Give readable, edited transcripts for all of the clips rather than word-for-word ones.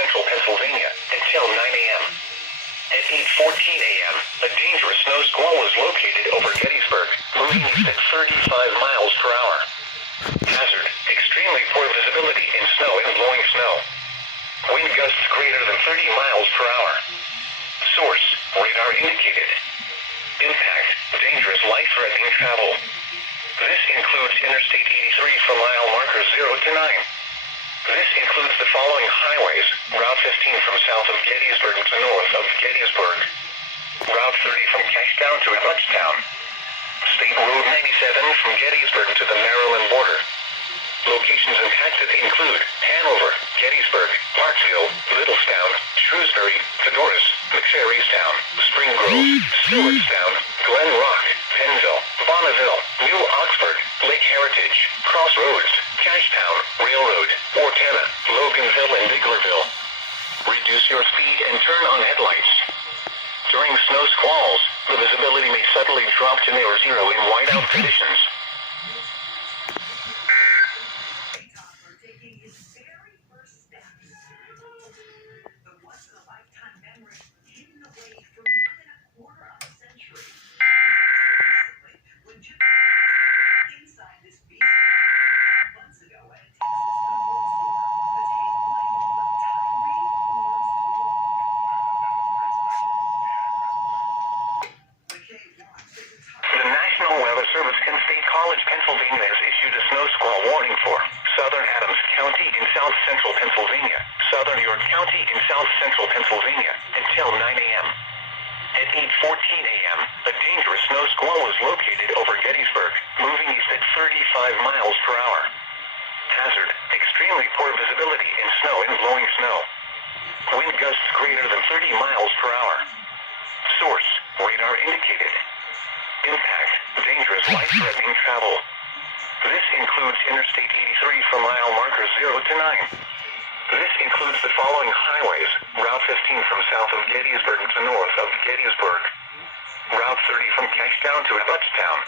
central Pennsylvania until 9 a.m. At 8:14 a.m., a dangerous snow squall was located over Gettysburg, moving east at 35 miles per hour. Hazard: extremely poor visibility in snow and blowing snow. Wind gusts greater than 30 miles per hour. Source: radar indicated. Impact: dangerous life-threatening travel. This includes Interstate 83 from mile markers 0 to 9. This includes the following highways: Route 15 from south of Gettysburg to north of Gettysburg, Route 30 from Cashtown to Abbottstown, State Road 97 from Gettysburg to the Maryland border. Locations impacted include Hanover, Gettysburg, Parksville, Littlestown, Shrewsbury, Fedoras, McSherrystown, Spring Grove, Stewartstown, Glen Rock, Pennville, Bonneville, New Oxford, Lake Heritage, Crossroads, Cashtown, Railroad, Ortena, Loganville, and Biglerville. Reduce your speed and turn on headlights. During snow squalls, the visibility may suddenly drop to near zero in whiteout conditions. Pennsylvania has issued a snow squall warning for southern Adams County in south central Pennsylvania, southern York County in south central Pennsylvania until 9 a.m. At 8:14 a.m., a dangerous snow squall was located over Gettysburg, moving east at 35 miles per hour. Hazard: extremely poor visibility in snow and blowing snow. Wind gusts greater than 30 miles per hour. Source: radar indicated. Impact: dangerous life-threatening travel. This includes Interstate 83 from mile markers 0 to 9. This includes the following highways: Route 15 from south of Gettysburg to north of Gettysburg, Route 30 from Cashtown to Abbottstown,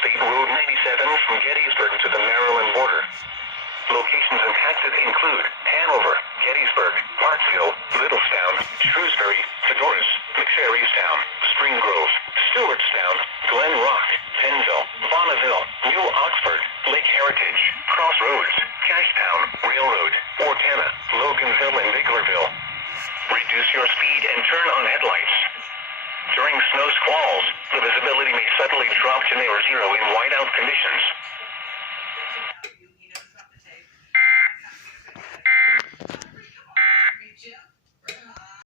State Road 97 from Gettysburg to the Maryland border. Locations impacted include Hanover, Gettysburg, Parksville, Littlestown, Shrewsbury, Fedoras, McSherrystown, Spring Grove, Stewartstown, Glen Rock, Pennville, Bonneville, New Oxford, Lake Heritage, Crossroads, Cashtown, Railroad, Ortena, Loganville, and Biglerville. Reduce your speed and turn on headlights. During snow squalls, the visibility may suddenly drop to near zero in whiteout conditions.